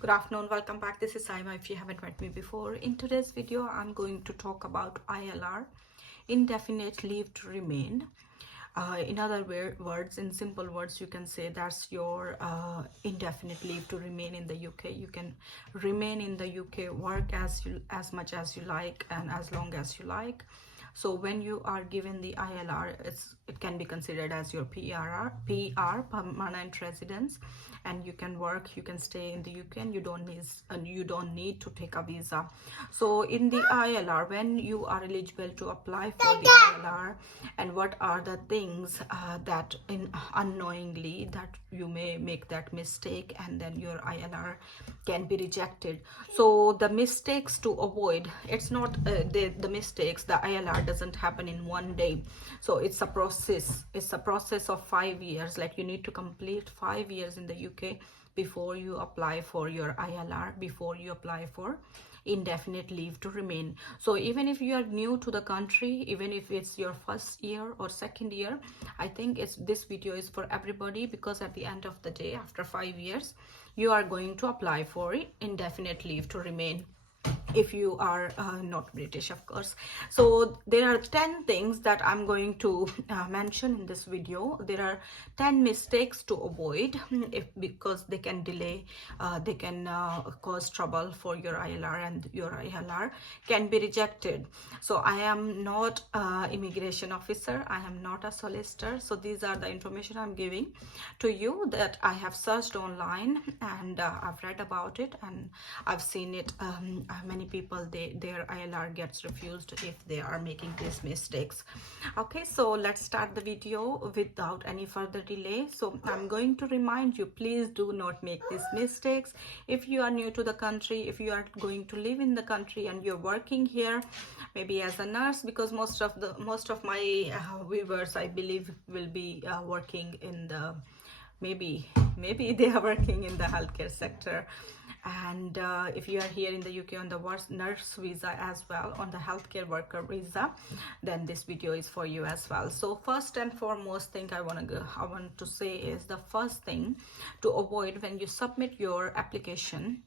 Good afternoon, welcome back. This is Saima. If you haven't met me before, in today's video I'm going to talk about ILR, indefinite leave to remain. In other words, in simple words, you can say that's your indefinite leave to remain in the UK. You can remain in the UK, work as much as you like and as long as you like. So when you are given the ILR, it can be considered as your PR, permanent residence, and you can work, you can stay in the UK, and you don't need to take a visa. So in the ILR, when you are eligible to apply for the ILR, and what are the things that unknowingly that you may make that mistake, and then your ILR can be rejected. So the mistakes to avoid, it's not the mistakes, the ILR doesn't happen in one day. So it's a process of 5 years. Like, you need to complete 5 years in the UK before you apply for your ILR, before you apply for indefinite leave to remain. So even if you are new to the country, even if it's your first year or second year, I think this video is for everybody, because at the end of the day, after 5 years, you are going to apply for indefinite leave to remain, if you are not British, of course. So there are 10 things that I'm going to mention in this video. There are 10 mistakes to avoid, because they can delay, they can cause trouble for your ILR, and your ILR can be rejected. So I am not an immigration officer, I am not a solicitor, so these are the information I'm giving to you that I have searched online, and I've read about it, and I've seen it. Many people, their ILR gets refused if they are making these mistakes. Okay, so let's start the video without any further delay. So I'm going to remind you, please do not make these mistakes. If you are new to the country, if you are going to live in the country and you're working here, maybe as a nurse, because most of my viewers, I believe, will be working in the maybe they are working in the healthcare sector. And if you are here in the UK on the nurse visa as well, on the healthcare worker visa, then this video is for you as well. So first and foremost thing I want to say is, the first thing to avoid when you submit your application,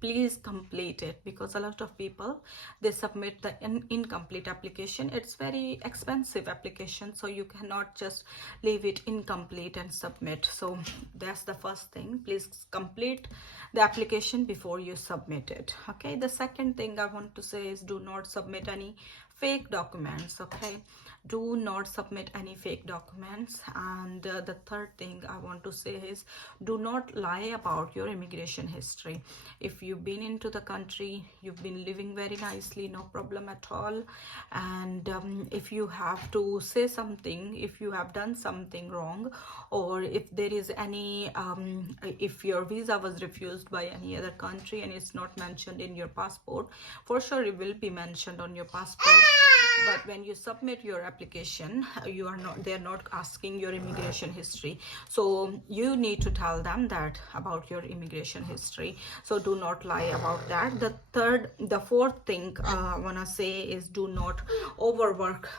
please complete it, because a lot of people, they submit the incomplete application. It's very expensive application, so you cannot just leave it incomplete and submit. So that's the first thing. Please complete the application before you submit it. Okay, the second thing I want to say is, do not submit any fake documents. Okay, do not submit any fake documents. And the third thing I want to say is, do not lie about your immigration history. If you've been into the country, you've been living very nicely, no problem at all, and if you have to say something, if you have done something wrong, or if there is any if your visa was refused by any other country and it's not mentioned in your passport, for sure it will be mentioned on your passport. But when you submit your application, they're not asking your immigration history, so you need to tell them that about your immigration history. So do not lie about that. The fourth thing I want to say is, do not overwork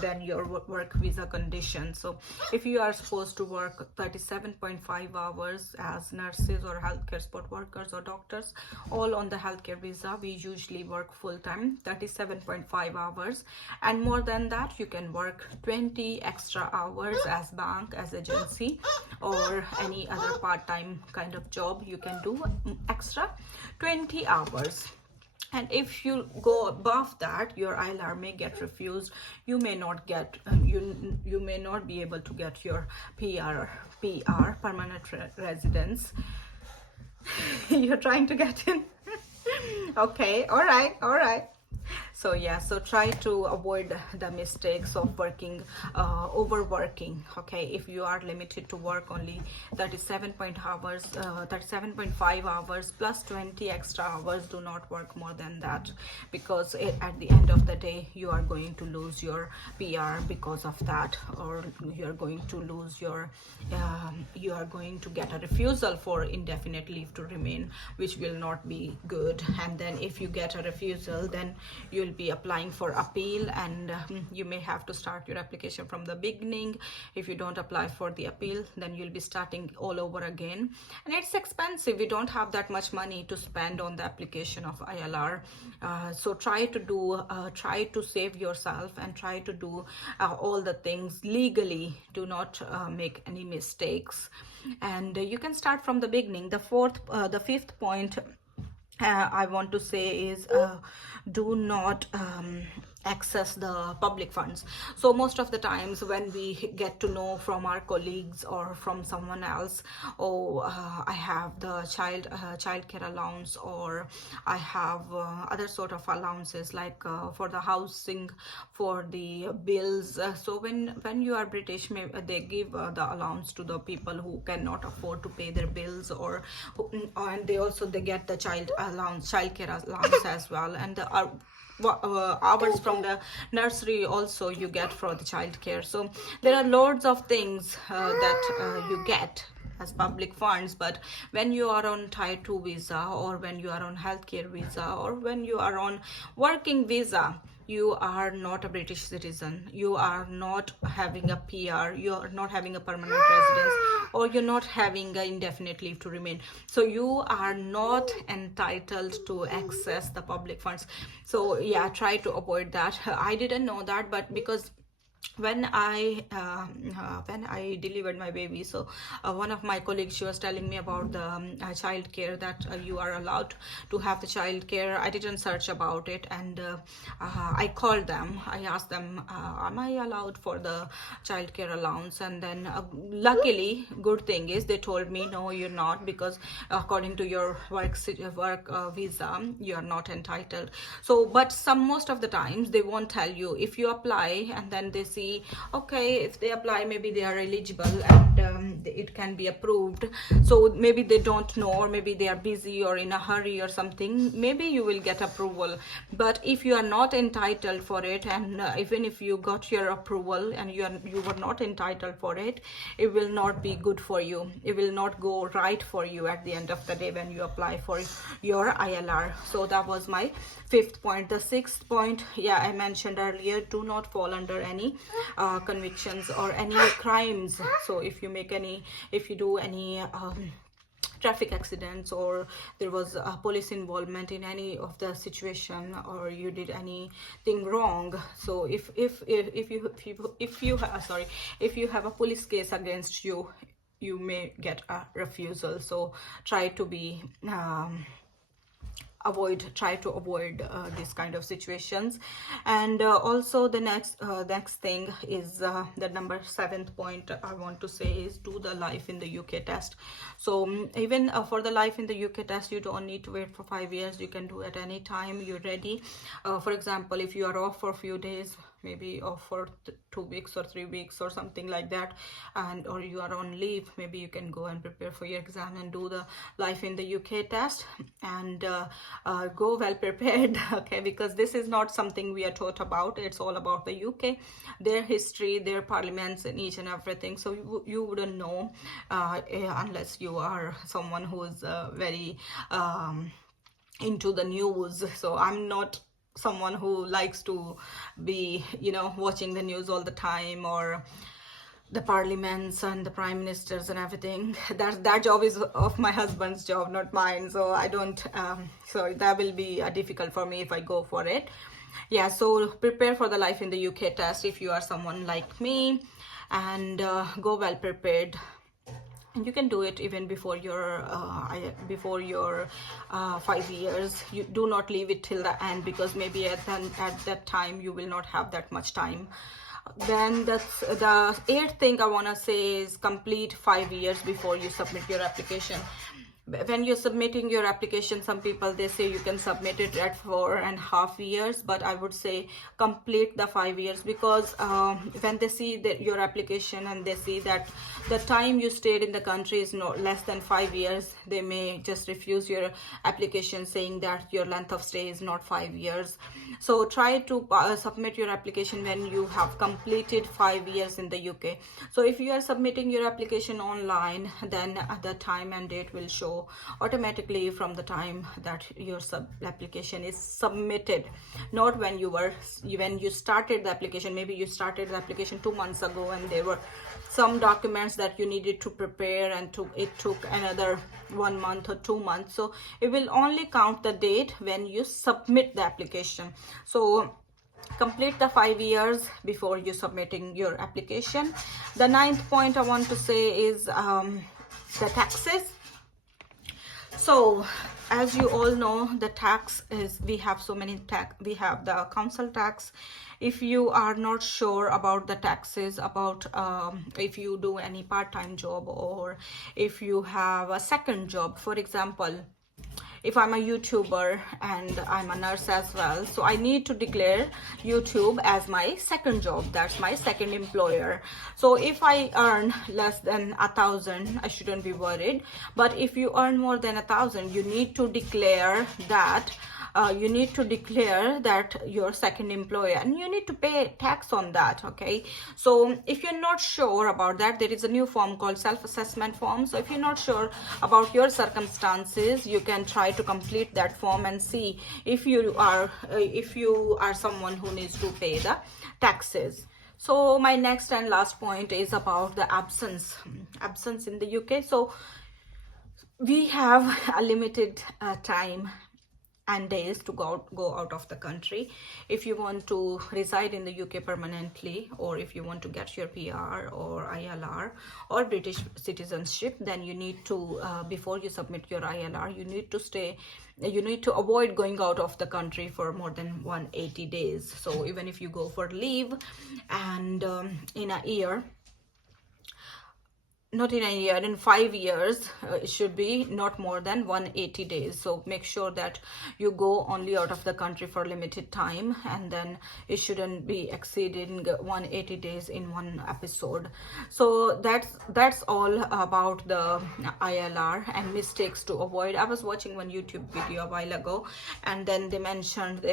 than your work visa conditions. So if you are supposed to work 37.5 hours as nurses or healthcare support workers or doctors, all on the healthcare visa, we usually work full-time 37.5 hours, and more than that you can work 20 extra hours as bank, as agency, or any other part-time kind of job. You can do extra 20 hours. And if you go above that, your ILR may get refused. You may not get you may not be able to get your PR, permanent residence. You're trying to get in. Okay, all right. So yeah, so try to avoid the mistakes of overworking. Okay, if you are limited to work only 37.5 hours plus 20 extra hours, do not work more than that, because at the end of the day you are going to lose your PR because of that, or you are going to lose your you are going to get a refusal for indefinite leave to remain, which will not be good. And then if you get a refusal, then you'll be applying for appeal, and you may have to start your application from the beginning. If you don't apply for the appeal, then you'll be starting all over again, and it's expensive. We don't have that much money to spend on the application of ILR. So try to save yourself and try to do all the things legally. Do not make any mistakes, and you can start from the beginning. The fifth point I want to say is do not access the public funds. So most of the times when we get to know from our colleagues or from someone else, oh, I have the child care allowance, or I have other sort of allowances like for the housing, for the bills. So when you are British, they give the allowance to the people who cannot afford to pay their bills, and they get the child care allowance as well, and the hours from the nursery also you get for the child care. So there are loads of things that you get as public funds. But when you are on Tier 2 visa, or when you are on healthcare visa, or when you are on working visa, you are not a British citizen, you are not having a PR, you are not having a permanent residence, or you're not having an indefinite leave to remain. So you are not entitled to access the public funds. So yeah, try to avoid that. I didn't know that, but because when I delivered my baby, so one of my colleagues, she was telling me about the child care, that you are allowed to have the child care. I didn't search about it, and I called them. I asked them, am I allowed for the child care allowance? And then luckily, good thing is they told me, no, you're not, because according to your work visa, you are not entitled. So but most of the times they won't tell you. If you apply and then they see, okay, if they apply, maybe they are eligible and it can be approved. So maybe they don't know, or maybe they are busy or in a hurry or something, maybe you will get approval. But if you are not entitled for it, and even if you got your approval and you were not entitled for it, it will not be good for you. It will not go right for you at the end of the day when you apply for your ILR. So that was my fifth point. The sixth point, yeah, I mentioned earlier, do not fall under any convictions or any crimes. So if you do any traffic accidents, or there was police involvement in any of the situation, or you did anything wrong, so if you have a police case against you, you may get a refusal. So try to avoid these kind of situations. And also the next thing is the number 7th point I want to say is do the life in the UK test. So even for the life in the UK test, you don't need to wait for 5 years. You can do it any time you're ready. For example, if you are off for a few days, maybe off for 2 weeks or 3 weeks or something like that, or you are on leave, maybe you can go and prepare for your exam and do the life in the UK test, and go well prepared. Okay, because this is not something we are taught about. It's all about the UK, their history, their parliaments, and each and everything. So you wouldn't know unless you are someone who is very into the news. So I'm not someone who likes to be watching the news all the time, or the parliaments and the prime ministers and everything. That job is of my husband's job, not mine. So I don't so that will be difficult for me if I go for it. Yeah, so prepare for the life in the UK test if you are someone like me, and go well prepared. And you can do it even before your 5 years. You do not leave it till the end, because maybe at that time you will not have that much time. Then that's the 8th thing I want to say is complete 5 years before you submit your application. When you're submitting your application, some people, they say you can submit it at 4.5 years, but I would say complete the 5 years, because when they see that your application and they see that the time you stayed in the country is not less than 5 years, they may just refuse your application, saying that your length of stay is not 5 years. So try to submit your application when you have completed 5 years in the UK. So if you are submitting your application online, then the time and date will show show automatically from the time that your application is submitted, not when you started the application. Maybe you started the application 2 months ago and there were some documents that you needed to prepare, and it took another 1 month or 2 months. So it will only count the date when you submit the application. So complete the 5 years before you submitting your application. The 9th point I want to say is the taxes. So as you all know, the tax is, we have so many tax. We have the council tax. If you are not sure about the taxes, about if you do any part-time job, or if you have a second job, for example, if I'm a YouTuber and I'm a nurse as well, so I need to declare YouTube as my second job. That's my second employer. So if I earn less than 1,000, I shouldn't be worried. But if you earn more than 1,000, you need to declare that. You need to declare that your second employer, and you need to pay tax on that. Okay, so if you're not sure about that, there is a new form called self-assessment form. So if you're not sure about your circumstances, you can try to complete that form and see if you are someone who needs to pay the taxes. So my next and last point is about the absence in the UK. So we have a limited time and days to go out of the country. If you want to reside in the UK permanently, or if you want to get your PR or ILR or British citizenship, then you need to before you submit your ILR, you need to avoid going out of the country for more than 180 days. So even if you go for leave, and in a year, not in a year, in 5 years, it should be not more than 180 days. So make sure that you go only out of the country for limited time, and then it shouldn't be exceeding 180 days in one episode. So that's all about the ILR and mistakes to avoid. I was watching one YouTube video a while ago, and then they mentioned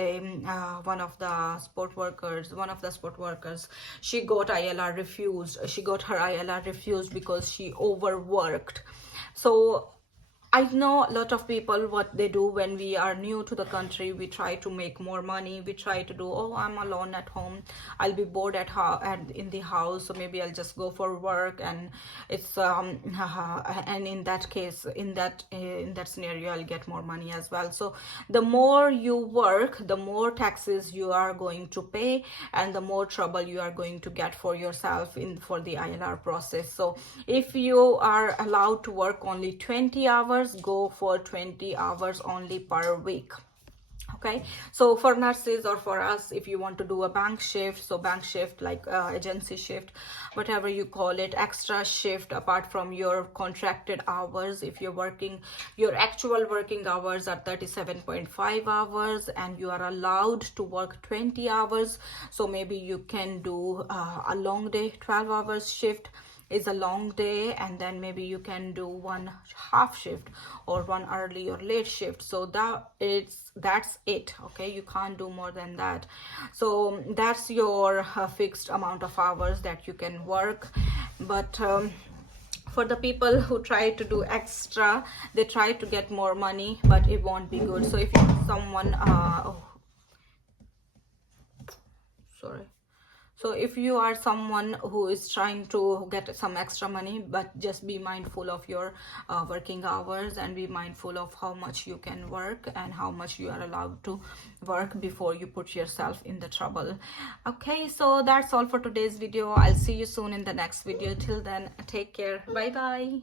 one of the sport workers, she got ILR refused. She got her ILR refused because she overworked. So I know a lot of people, what they do when we are new to the country, we try to make more money. We try to do, oh, I'm alone at home, I'll be bored in the house, so maybe I'll just go for work, and it's and in that case, in that scenario, I'll get more money as well. So the more you work, the more taxes you are going to pay, and the more trouble you are going to get for yourself for the ILR process. So if you are allowed to work only 20 hours, go for 20 hours only per week. Okay, so for nurses, or for us, if you want to do a bank shift, so bank shift, like agency shift, whatever you call it, extra shift apart from your contracted hours, if you're working, your actual working hours are 37.5 hours and you are allowed to work 20 hours, so maybe you can do a long day. 12 hours shift is a long day, and then maybe you can do one half shift or one early or late shift. So that's it. Okay, you can't do more than that. So that's your fixed amount of hours that you can work. But for the people who try to do extra, they try to get more money, but it won't be good. So if someone so if you are someone who is trying to get some extra money, but just be mindful of your working hours, and be mindful of how much you can work and how much you are allowed to work before you put yourself in the trouble. Okay, so that's all for today's video. I'll see you soon in the next video. Till then, take care. Bye bye.